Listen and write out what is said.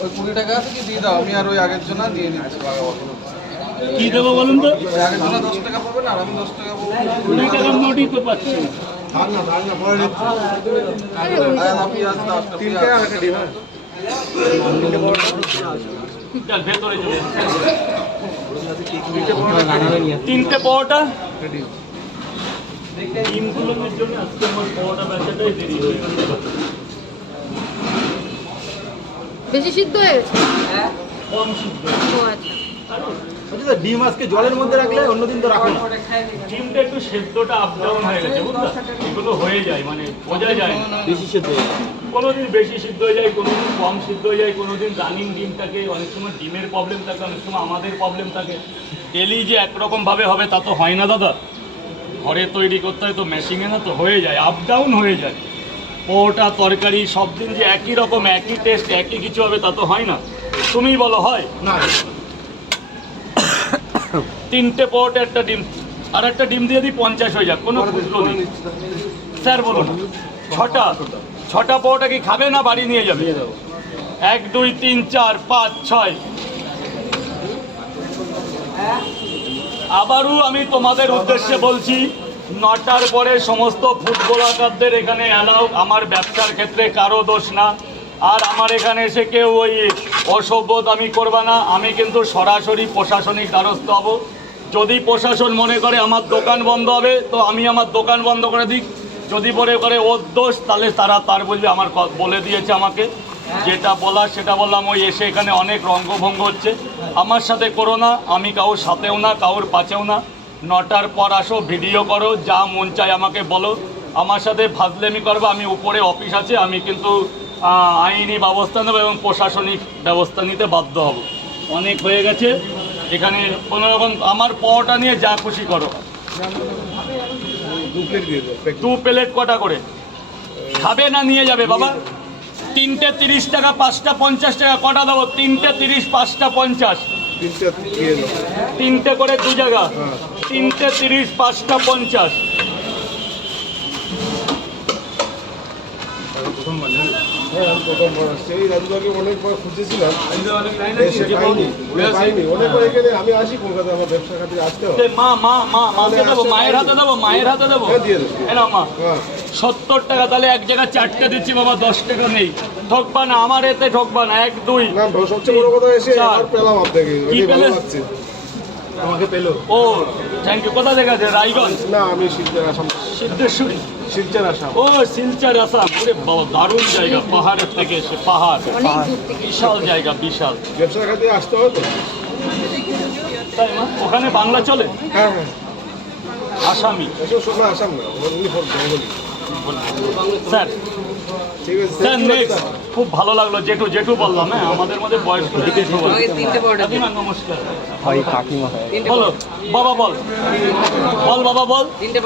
ওই কুড়ি টাকা আছে কি? দিয়ে দাও আমি আর ওই আগের জন্য দিয়ে দিচ্ছি কি দেবো বলুন তো? আগের জন্য দশ টাকা পাবেন আর আমি দশ টাকা পাবো কুড়ি টাকার নোটই তো পাচ্ছি। তিনটে পরোটা? ডিমগুলোর জন্য আজকে আমার পরোটা বেচাটাই দেরি হয়ে গেল বেশি সিদ্ধ হয়ে গেছে? কম সিদ্ধ। ও আচ্ছা। বলছি ডিম আজকে জলের মধ্যে রাখলে অন্যদিন তো রাখো না। ডিমটা একটু সেদ্ধটা আপ ডাউন হয়ে গেছে বুঝলা? এগুলো হয়ে যায় মানে বোঝা যায় না বেশি সেদ্ধ হয়ে যায়। কোনোদিন বেশি সিদ্ধ হয়ে যায় কোনোদিন কম সিদ্ধ হয়ে যায় কোনোদিন রানিং ডিম থাকে অনেক সময় ডিমের প্রবলেম থাকে অনেক সময় আমাদের প্রবলেম থাকে। ডেলি যে একরকমভাবে হবে তা তো হয় না দাদা। ঘরে তৈরি করতে হয় তো মেশিনে না তো হয়ে যায় আপ ডাউন হয়ে যায়। পোটা তরকারি সব দিন যে একই রকম একই টেস্ট একই কিছু হবে তা তো হয় না। তুমিই বলো হয়? না তিনটে পোট একটা ডিম। আর একটা ডিম দিয়ে দিই পঞ্চাশ হয়ে যাক কোনো খুচরো নেই। স্যার বলুন। ছটা ছটা পোটা কি খাবে না বাড়ি নিয়ে যাবে? এক দুই তিন চার পাঁচ ছয়। আবারও আমি তোমাদের উদ্দেশ্যে বলছি নটার পরে সমস্ত ফুটবলারদের এখানে অ্যালাউ আমার ব্যবসার ক্ষেত্রে কারও দোষ না। আর আমার এখানে এসে কেউ ওই অসভ্যত আমি করবা না। আমি কিন্তু সরাসরি প্রশাসনিক দ্বারস্থ হব। যদি প্রশাসন মনে করে আমার দোকান বন্ধ হবে, তো আমি আমার দোকান বন্ধ করে দিই। যদি মনে করে ওর দোষ, তাহলে তারা তার বলবে, আমার বলে দিয়েছে আমাকে। যেটা বলার সেটা বললাম, ওই এসে এখানে অনেক রঙ্গভঙ্গ হচ্ছে। আমার সাথে করো না, আমি কাউর সাথেও না কাউর পাচেও না। নটার পর আসো ভিডিও করো যা মন চায় আমাকে বলো। আমার সাথে ফাজলেমি করবে আমি উপরে অফিস আছে আমি কিন্তু আইনি ব্যবস্থা নেব এবং প্রশাসনিক ব্যবস্থা নিতে বাধ্য হব। অনেক হয়ে গেছে এখানে কোনো রকম আমার পটা নিয়ে যা খুশি করো। দু প্লেট কটা করে? খাবে না নিয়ে যাবে বাবা? তিনটে তিরিশ টাকা পাঁচটা পঞ্চাশ টাকা কটা দেবো? তিনটে তিরিশ পাঁচটা পঞ্চাশ। তিনটে করে দু জায়গা। তিনটে তিরিশ পাঁচটা পঞ্চাশ। হ্যাঁ প্রথমবার আসছে এই রাজুদাকে অনেকবার খুঁজেছিলাম পাইনি পাইনি অনেকবার এখানে আমি আসি কলকাতায় আমার ব্যবসা খাতিরে আসতে হয় মা মা মা মাকে দেবো মায়ের হাতে দেবো মায়ের হাতে দেবো। হ্যাঁ, মা। সত্তর টাকা তাহলে এক জায়গায় চারটে দিচ্ছি বাবা দশ টাকা নেই। ঠকবা না আমার এতে ঠকবা না এক দুই। সবচেয়ে বড় কথা এসে পেলাম আপনাকে কি আমাকে পেল। ও থ্যাংক ইউ কোথা থেকে আছে রায়গঞ্জ? না আমি শিলচর আসাম। সিদ্ধেশ্বরী? শিলচর আসাম। ও শিলচর আসাম। ওরে বাবা দারুণ জায়গা। পাহাড়ের থেকে এসে পাহাড়। বিশাল জায়গা বিশাল। ব্যবসা খাতিরে আসতে হয় তো? তাই মা ওখানে বাংলা চলে? হ্যাঁ হ্যাঁ। আসামি। না স্যার স্যার নেক্সট খুব ভালো লাগল জেঠু জেঠু বললাম হ্যাঁ আমাদের মধ্যে বয়স্ক। কাকিমা, নমস্কার বলো বাবা বল। বল বাবা বল। তিনটে